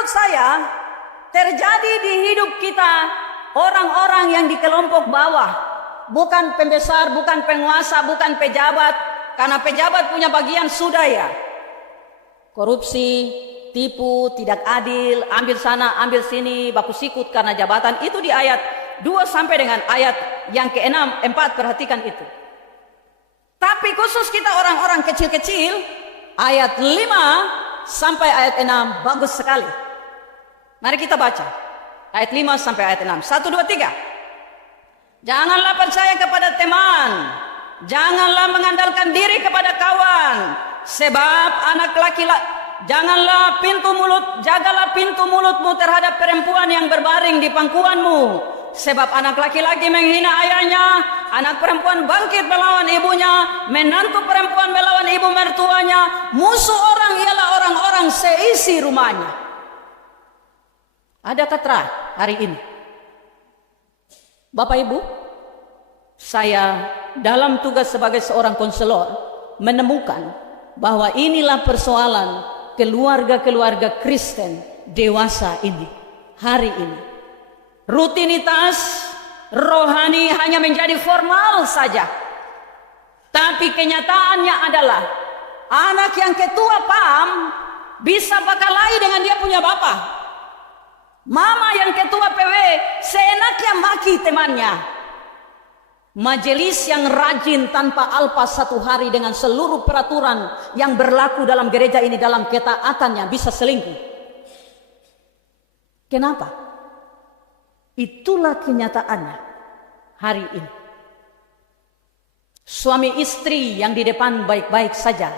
menurut saya terjadi di hidup kita orang-orang yang di kelompok bawah, bukan pembesar, bukan penguasa, bukan pejabat, karena pejabat punya bagian sudah ya. Korupsi, tipu, tidak adil, ambil sana, ambil sini, baku sikut karena jabatan, itu di ayat 2 sampai dengan ayat yang ke-6, 4, perhatikan itu. Tapi khusus kita orang-orang kecil-kecil, ayat 5 sampai ayat 6 bagus sekali. Mari kita baca. Ayat 5 sampai ayat 6. 1, 2, 3. Janganlah percaya kepada teman. Janganlah mengandalkan diri kepada kawan. Sebab anak laki-laki, jagalah pintu mulutmu terhadap perempuan yang berbaring di pangkuanmu. Sebab anak laki-laki menghina ayahnya, anak perempuan bangkit melawan ibunya, menantu perempuan melawan ibu mertuanya, musuh orang ialah orang-orang seisi rumahnya. Ada kata hari ini, Bapak Ibu, saya dalam tugas sebagai seorang konselor menemukan bahwa inilah persoalan keluarga-keluarga Kristen dewasa ini, hari ini. Rutinitas rohani hanya menjadi formal saja. Tapi kenyataannya adalah anak yang ketua PAM bisa bakalahi dengan dia punya bapak. Mama yang ketua PW seenaknya maki temannya. Majelis yang rajin tanpa alpa 1 hari dengan seluruh peraturan yang berlaku dalam gereja ini, dalam ketaatannya, bisa selingkuh. Kenapa? Itulah kenyataannya hari ini. Suami istri yang di depan baik-baik saja,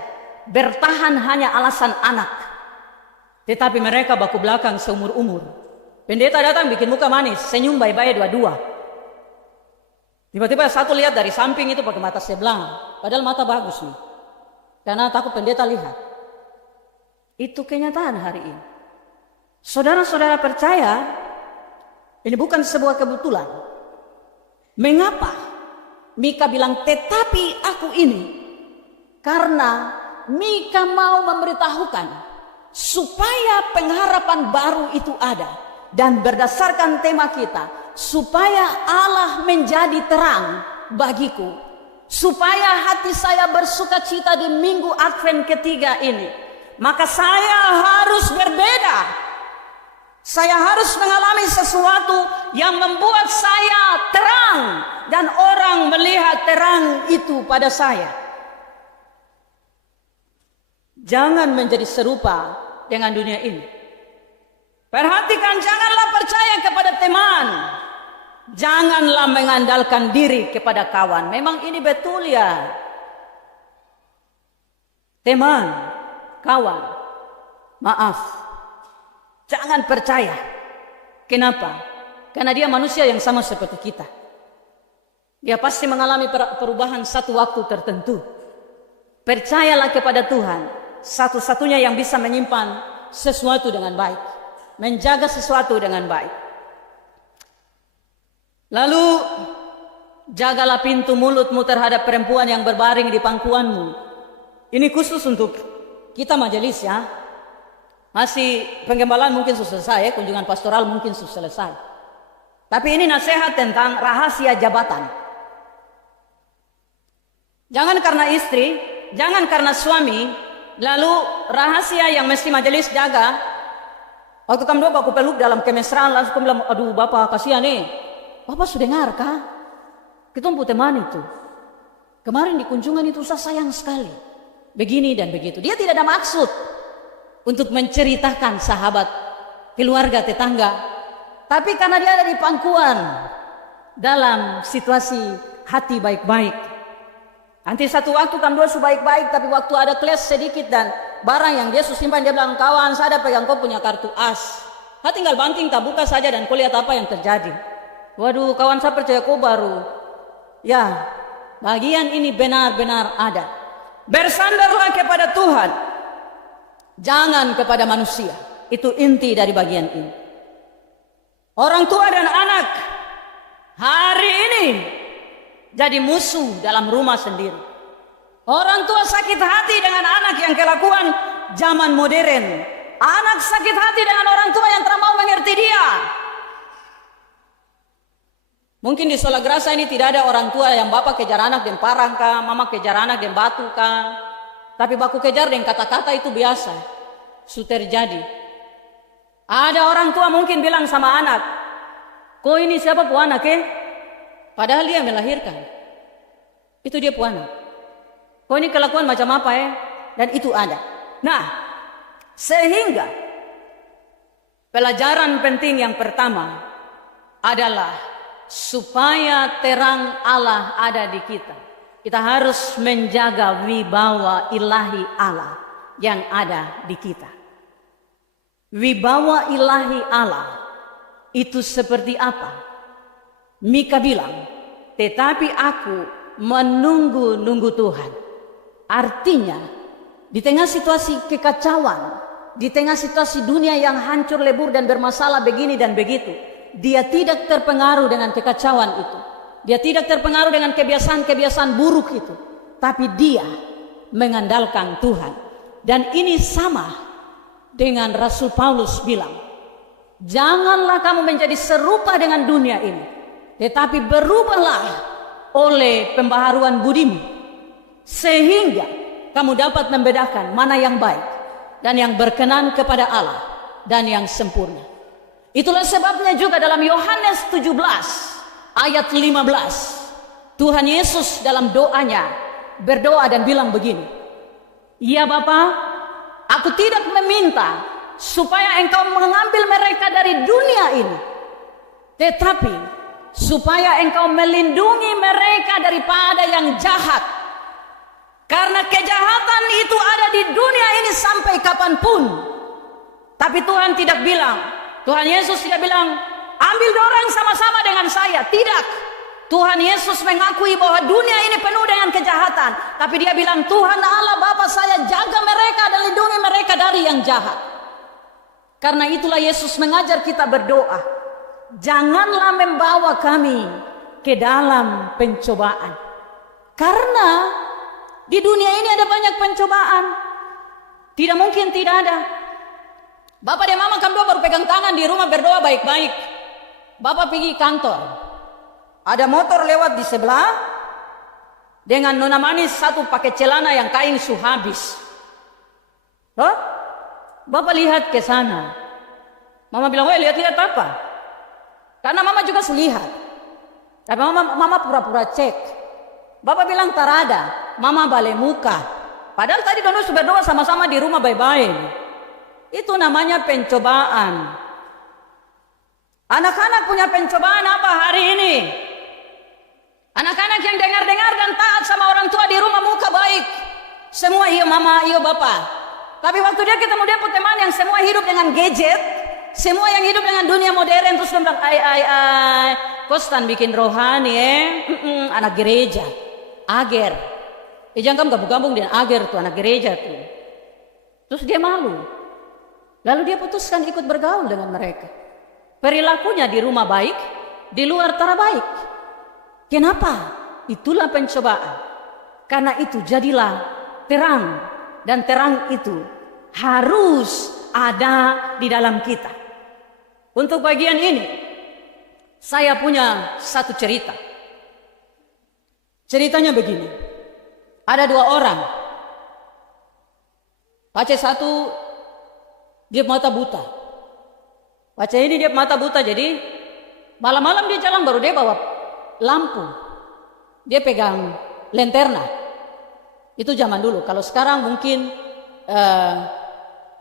bertahan hanya alasan anak, tetapi mereka baku belakang seumur-umur. Pendeta datang bikin muka manis, senyum baik-baik dua-dua. Tiba-tiba satu lihat dari samping itu pakai mata sebelah, padahal mata bagus nih, karena takut pendeta lihat. Itu kenyataan hari ini. Saudara-saudara percaya, ini bukan sebuah kebetulan. Mengapa Mika bilang tetapi aku ini? Karena Mika mau memberitahukan supaya pengharapan baru itu ada. Dan berdasarkan tema kita, supaya Allah menjadi terang bagiku, supaya hati saya bersuka cita di minggu Advent ketiga ini, maka saya harus berbeda. Saya harus mengalami sesuatu yang membuat saya terang dan orang melihat terang itu pada saya. Jangan menjadi serupa dengan dunia ini. Perhatikan, janganlah percaya kepada teman. Janganlah mengandalkan diri kepada kawan. Memang ini betul ya. Teman, kawan, maaf, jangan percaya. Kenapa? Karena dia manusia yang sama seperti kita. Dia pasti mengalami perubahan satu waktu tertentu. Percayalah kepada Tuhan, satu-satunya yang bisa menyimpan sesuatu dengan baik, menjaga sesuatu dengan baik. Lalu jagalah pintu mulutmu terhadap perempuan yang berbaring di pangkuanmu. Ini khusus untuk kita majelis ya. Masih penggembalaan mungkin sudah selesai, kunjungan pastoral mungkin sudah selesai. Tapi ini nasihat tentang rahasia jabatan. Jangan karena istri, jangan karena suami, lalu rahasia yang mesti majelis jaga. Waktu kami dua aku peluk dalam kemesraan, langsung aku bilang, aduh Bapak kasihan nih. Bapak sudah dengar kah? Kita teman itu. Kemarin di kunjungan itu saya sayang sekali. Begini dan begitu. Dia tidak ada maksud untuk menceritakan sahabat, keluarga, tetangga. Tapi karena dia ada di pangkuan, dalam situasi hati baik-baik. Nanti satu waktu kami dua baik-baik, tapi waktu ada kelas sedikit dan barang yang dia simpan, dia bilang, kawan saya ada pegang kau punya kartu as. Saya tinggal banting, tak buka saja dan kau lihat apa yang terjadi. Waduh, kawan saya percaya kau baru. Ya, bagian ini benar-benar ada. Bersandarlah kepada Tuhan, jangan kepada manusia. Itu inti dari bagian ini. Orang tua dan anak hari ini jadi musuh dalam rumah sendiri. Orang tua sakit hati dengan anak yang kelakuan zaman modern. Anak sakit hati dengan orang tua yang tak mau mengerti dia. Mungkin di Solagrasa ini tidak ada orang tua yang bapak kejar anak dan parang kah, mama kejar anak dan batu kah. Tapi baku kejar dengan kata-kata itu biasa. Sudah terjadi. Ada orang tua mungkin bilang sama anak, kok ini siapa pu anak Padahal dia melahirkan. Itu dia pu anak. Kok ini kelakuan macam apa Dan itu ada. Nah, sehingga pelajaran penting yang pertama adalah supaya terang Allah ada di kita. Kita harus menjaga wibawa ilahi Allah yang ada di kita. Wibawa ilahi Allah itu seperti apa? Mika bilang, tetapi aku menunggu-nunggu Tuhan. Artinya, di tengah situasi kekacauan, di tengah situasi dunia yang hancur lebur dan bermasalah begini dan begitu, dia tidak terpengaruh dengan kekacauan itu. Dia tidak terpengaruh dengan kebiasaan-kebiasaan buruk itu. Tapi dia mengandalkan Tuhan. Dan ini sama dengan Rasul Paulus bilang, janganlah kamu menjadi serupa dengan dunia ini, tetapi berubahlah oleh pembaharuan budimu, sehingga kamu dapat membedakan mana yang baik dan yang berkenan kepada Allah dan yang sempurna. Itulah sebabnya juga dalam Yohanes 17 ayat 15, Tuhan Yesus dalam doanya berdoa dan bilang begini, ya Bapa, aku tidak meminta supaya engkau mengambil mereka dari dunia ini, tetapi supaya engkau melindungi mereka daripada yang jahat. Karena kejahatan itu ada di dunia ini sampai kapanpun. Tapi Tuhan tidak bilang, Tuhan Yesus tidak bilang, ambil orang sama-sama dengan saya. Tidak. Tuhan Yesus mengakui bahwa dunia ini penuh dengan kejahatan. Tapi dia bilang, Tuhan Allah Bapa saya jaga mereka dan lindungi mereka dari yang jahat. Karena itulah Yesus mengajar kita berdoa. Janganlah membawa kami ke dalam pencobaan. Karena di dunia ini ada banyak pencobaan. Tidak mungkin tidak ada. Bapak dan mama kan baru pegang tangan di rumah berdoa baik-baik. Bapak pergi kantor. Ada motor lewat di sebelah. Dengan nona manis satu pakai celana yang kain su habis. Loh? Bapak lihat ke sana. Mama bilang, weh lihat-lihat apa? Karena mama juga selihat. Tapi mama pura-pura cek. Bapak bilang tak ada. Mama balik muka. Padahal tadi dono sudah berdoa sama-sama di rumah baik-baik. Itu namanya pencobaan. Anak-anak punya pencobaan apa hari ini? Anak-anak yang dengar-dengar dan taat sama orang tua di rumah muka baik. Semua iyo mama, iyo bapak. Tapi waktu dia ketemu dia teman yang semua hidup dengan gadget, semua yang hidup dengan dunia modern, terus dia bilang, ay, kostan bikin rohani anak gereja, ager. Jangan kamu gabung-gabung dengan ager tuh, anak gereja tuh. Terus dia malu. Lalu dia putuskan ikut bergaul dengan mereka. Perilakunya di rumah baik, di luar tara baik. Kenapa? Itulah pencobaan. Karena itu jadilah terang. Dan terang itu harus ada di dalam kita. Untuk bagian ini, saya punya satu cerita. Ceritanya begini. Ada dua orang. Pace satu, dia mata buta. Pace ini dia mata buta, jadi malam-malam dia jalan baru dia bawa lampu. Dia pegang lenterna. Itu zaman dulu. Kalau sekarang mungkin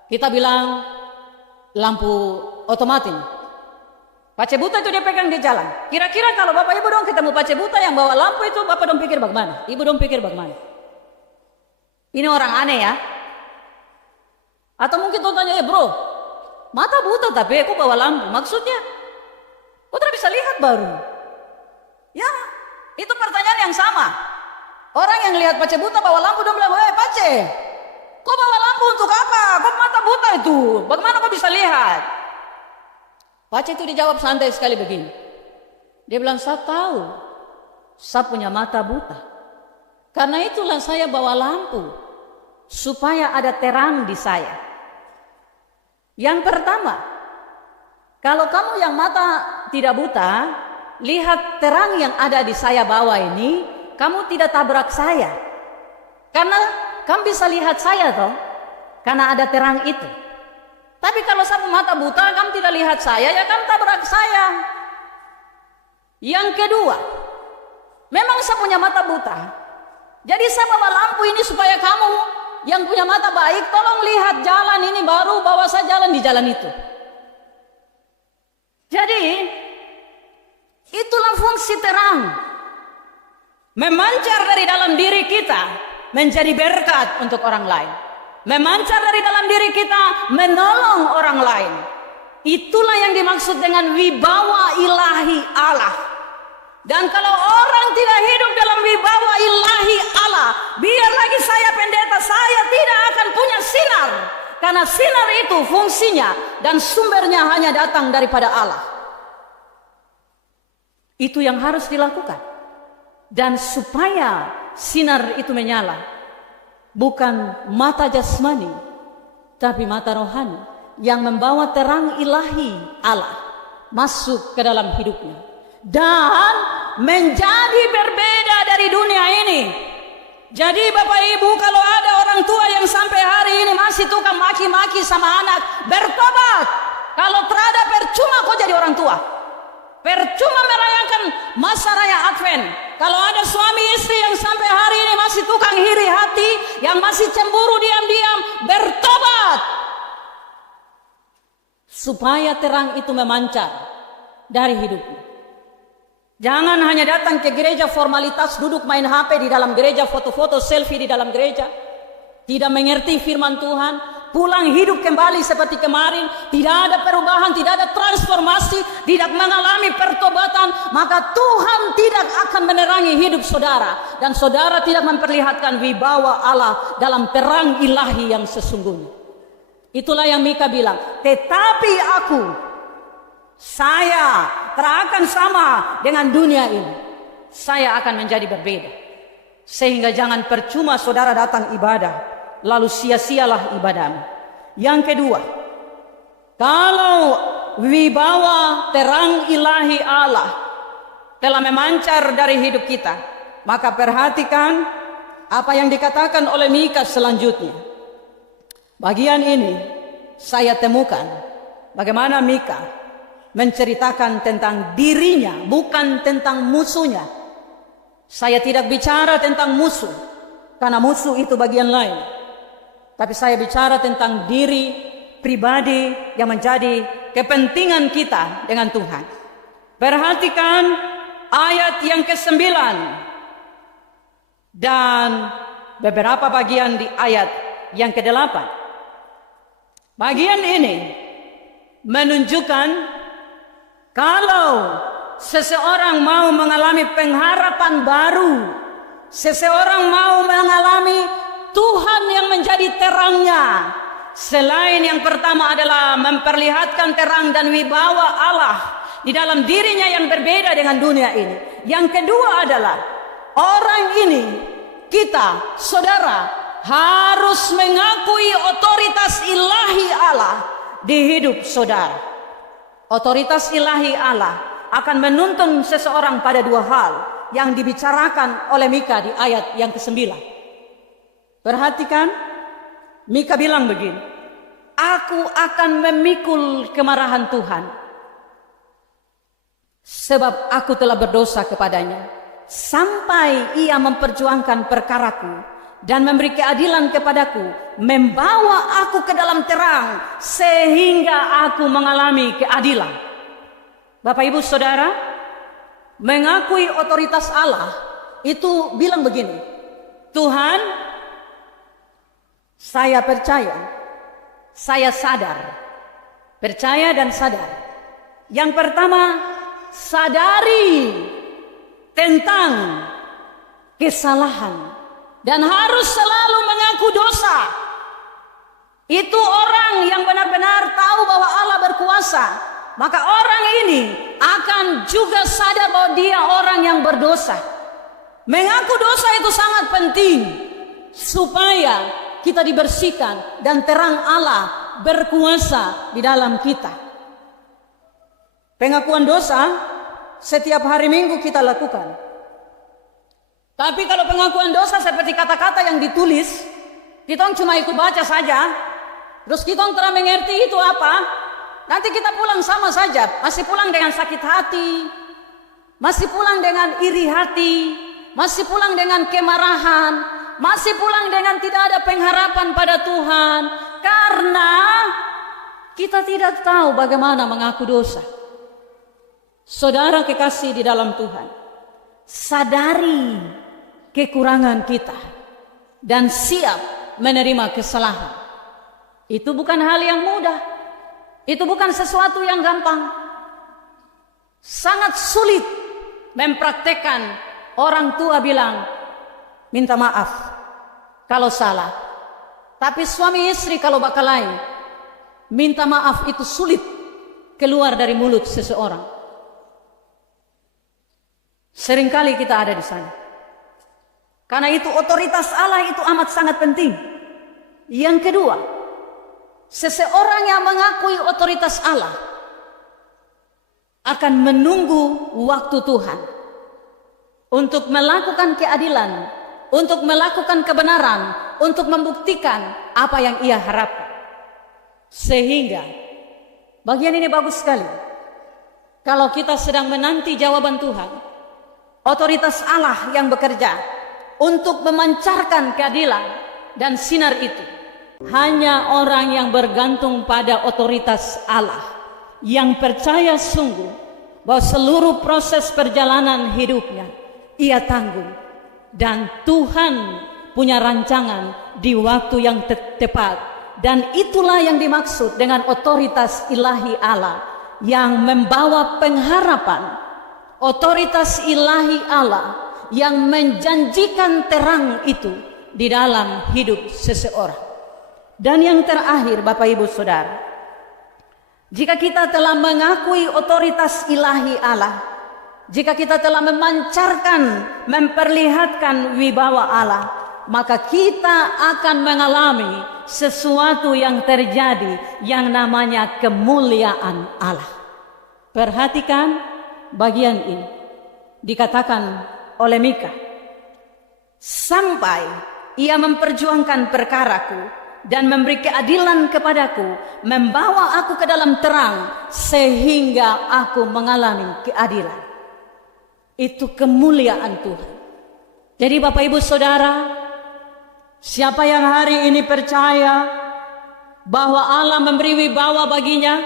kita bilang lampu otomatis. Pace buta itu dia pegang di jalan. Kira-kira kalau bapak ibu dong ketemu pace buta yang bawa lampu itu, bapak dong pikir bagaimana? Ibu dong pikir bagaimana? Ini orang aneh ya. Atau mungkin tuh tanya, bro, mata buta tapi aku bawa lampu. Maksudnya, kau tidak bisa lihat baru. Ya, itu pertanyaan yang sama. Orang yang lihat pace buta bawa lampu dong bilang, hei pace, kau bawa lampu untuk apa? Kau mata buta itu, bagaimana kau bisa lihat? Pace itu dijawab santai sekali begini. Dia bilang, saya tahu, saya punya mata buta. Karena itulah saya bawa lampu, supaya ada terang di saya. Yang pertama, kalau kamu yang mata tidak buta, lihat terang yang ada di saya bawah ini, kamu tidak tabrak saya. Karena kamu bisa lihat saya toh, karena ada terang itu. Tapi kalau saya mata buta, kamu tidak lihat saya, ya kamu tabrak saya. Yang kedua, memang saya punya mata buta. Jadi saya bawa lampu ini supaya kamu yang punya mata baik, tolong lihat jalan ini, baru bawa saya jalan di jalan itu. Jadi, itulah fungsi terang. Memancar dari dalam diri kita, menjadi berkat untuk orang lain. Memancar dari dalam diri kita, menolong orang lain. Itulah yang dimaksud dengan wibawa ilahi Allah. Dan kalau orang tidak hidup dalam wibawa ilahi Allah, biar lagi saya pendeta, saya tidak akan punya sinar. Karena sinar itu fungsinya dan sumbernya hanya datang daripada Allah. Itu yang harus dilakukan. Dan supaya sinar itu menyala, bukan mata jasmani, tapi mata rohani yang membawa terang ilahi Allah masuk ke dalam hidupnya. Dan menjadi berbeda dari dunia ini. Jadi Bapak Ibu, kalau ada orang tua yang sampai hari ini masih tukang maki-maki sama anak, bertobat. Kalau terada percuma kau jadi orang tua. Percuma merayakan masa raya Advent. Kalau ada suami istri yang sampai hari ini masih tukang iri hati, yang masih cemburu diam-diam, bertobat. Supaya terang itu memancar dari hidupmu. Jangan hanya datang ke gereja formalitas, duduk main HP di dalam gereja, foto-foto selfie di dalam gereja. Tidak mengerti firman Tuhan, pulang hidup kembali seperti kemarin, tidak ada perubahan, tidak ada transformasi, tidak mengalami pertobatan, maka Tuhan tidak akan menerangi hidup saudara. Dan saudara tidak memperlihatkan wibawa Allah dalam terang ilahi yang sesungguhnya. Itulah yang Mika bilang, tetapi saya tak akan sama dengan dunia ini. Saya akan menjadi berbeda. Sehingga jangan percuma saudara datang ibadah, lalu sia-sialah ibadahmu. Yang kedua, kalau wibawa terang ilahi Allah telah memancar dari hidup kita, maka perhatikan apa yang dikatakan oleh Mika selanjutnya. Bagian ini saya temukan bagaimana Mika menceritakan tentang dirinya, bukan tentang musuhnya. Saya tidak bicara tentang musuh, karena musuh itu bagian lain. Tapi saya bicara tentang diri pribadi yang menjadi kepentingan kita dengan Tuhan. Perhatikan ayat yang ke-9 dan beberapa bagian di ayat yang ke-8. Bagian ini menunjukkan kalau seseorang mau mengalami pengharapan baru, seseorang mau mengalami Tuhan yang menjadi terangnya, selain yang pertama adalah memperlihatkan terang dan wibawa Allah di dalam dirinya yang berbeda dengan dunia ini. Yang kedua adalah orang ini, kita, saudara, harus mengakui otoritas ilahi Allah di hidup saudara. Otoritas ilahi Allah akan menuntun seseorang pada dua hal yang dibicarakan oleh Mika di ayat yang ke-9. Perhatikan, Mika bilang begini, aku akan memikul kemarahan Tuhan, sebab aku telah berdosa kepadanya, sampai ia memperjuangkan perkaraku dan memberi keadilan kepadaku, membawa aku ke dalam terang, sehingga aku mengalami keadilan. Bapak Ibu Saudara, mengakui otoritas Allah itu bilang begini, Tuhan, saya percaya, saya sadar, percaya dan sadar. Yang pertama, sadari tentang kesalahan dan harus selalu mengaku dosa. Itu orang yang benar-benar tahu bahwa Allah berkuasa. Maka orang ini akan juga sadar bahwa dia orang yang berdosa. Mengaku dosa itu sangat penting supaya kita dibersihkan dan terang Allah berkuasa di dalam kita. Pengakuan dosa setiap hari Minggu kita lakukan. Tapi kalau pengakuan dosa seperti kata-kata yang ditulis, kita cuma ikut baca saja, terus kita tidak mengerti itu apa, nanti kita pulang sama saja, masih pulang dengan sakit hati, masih pulang dengan iri hati, masih pulang dengan kemarahan, masih pulang dengan tidak ada pengharapan pada Tuhan, karena kita tidak tahu bagaimana mengaku dosa. Saudara kekasih di dalam Tuhan, sadari kekurangan kita dan siap menerima kesalahan. Itu bukan hal yang mudah. Itu bukan sesuatu yang gampang. Sangat sulit mempraktekkan orang tua bilang minta maaf kalau salah. Tapi suami istri kalau bakal lain, minta maaf itu sulit keluar dari mulut seseorang. Seringkali kita ada di sana. Karena itu otoritas Allah itu amat sangat penting. Yang kedua, seseorang yang mengakui otoritas Allah akan menunggu waktu Tuhan untuk melakukan keadilan, untuk melakukan kebenaran, untuk membuktikan apa yang ia harapkan. Sehingga bagian ini bagus sekali. Kalau kita sedang menanti jawaban Tuhan, otoritas Allah yang bekerja untuk memancarkan keadilan dan sinar itu. Hanya orang yang bergantung pada otoritas Allah, yang percaya sungguh bahwa seluruh proses perjalanan hidupnya ia tanggung, dan Tuhan punya rancangan di waktu yang tepat. Dan itulah yang dimaksud dengan otoritas ilahi Allah yang membawa pengharapan. Otoritas ilahi Allah yang menjanjikan terang itu di dalam hidup seseorang. Dan yang terakhir, Bapak Ibu Saudara, jika kita telah mengakui otoritas ilahi Allah, jika kita telah memancarkan, memperlihatkan wibawa Allah, maka kita akan mengalami sesuatu yang terjadi yang namanya kemuliaan Allah. Perhatikan bagian ini. Dikatakan oleh Mika, sampai ia memperjuangkan perkaraku dan memberi keadilan kepadaku, membawa aku ke dalam terang sehingga aku mengalami keadilan. Itu kemuliaan Tuhan. Jadi Bapak Ibu Saudara, siapa yang hari ini percaya bahwa Allah memberi wibawa baginya?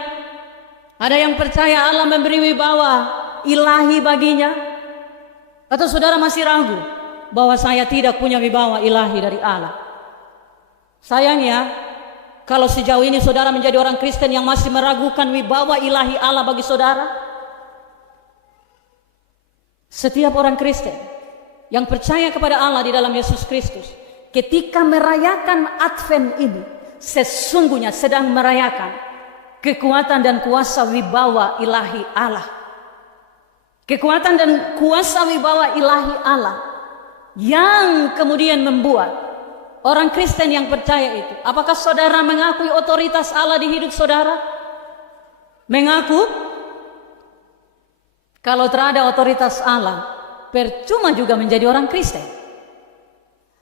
Ada yang percaya Allah memberi wibawa ilahi baginya? Atau saudara masih ragu bahwa saya tidak punya wibawa ilahi dari Allah? Sayangnya, kalau sejauh ini saudara menjadi orang Kristen yang masih meragukan wibawa ilahi Allah bagi saudara, setiap orang Kristen yang percaya kepada Allah di dalam Yesus Kristus, ketika merayakan Advent ini, sesungguhnya sedang merayakan kekuatan dan kuasa wibawa ilahi Allah. Kekuatan dan kuasa wibawa ilahi Allah yang kemudian membuat orang Kristen yang percaya itu. Apakah saudara mengakui otoritas Allah di hidup saudara? Mengaku? Kalau terada otoritas Allah, percuma juga menjadi orang Kristen.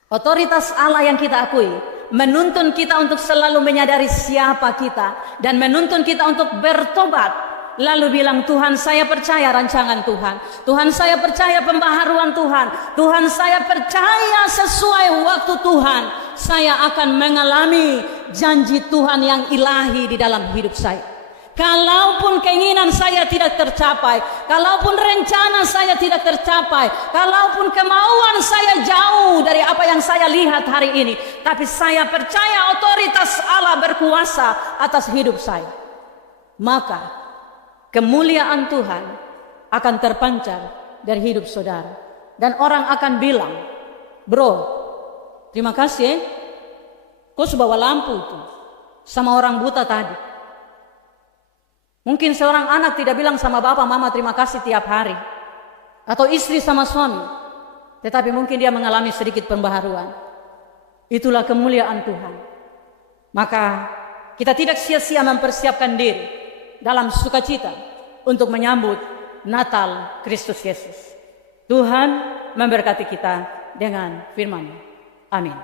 Otoritas Allah yang kita akui menuntun kita untuk selalu menyadari siapa kita dan menuntun kita untuk bertobat. Lalu bilang, Tuhan saya percaya rancangan Tuhan, Tuhan saya percaya pembaharuan Tuhan, Tuhan saya percaya sesuai waktu Tuhan saya akan mengalami janji Tuhan yang ilahi di dalam hidup saya. Kalaupun keinginan saya tidak tercapai, kalaupun rencana saya tidak tercapai, kalaupun kemauan saya jauh dari apa yang saya lihat hari ini, tapi saya percaya otoritas Allah berkuasa atas hidup saya. Maka kemuliaan Tuhan akan terpancar dari hidup saudara. Dan orang akan bilang, bro, terima kasih kau bawa lampu itu sama orang buta tadi. Mungkin seorang anak tidak bilang sama bapak, mama terima kasih tiap hari. Atau istri sama suami. Tetapi mungkin dia mengalami sedikit pembaharuan. Itulah kemuliaan Tuhan. Maka kita tidak sia-sia mempersiapkan diri dalam sukacita untuk menyambut Natal Kristus Yesus. Tuhan memberkati kita dengan firman-Nya. Amin.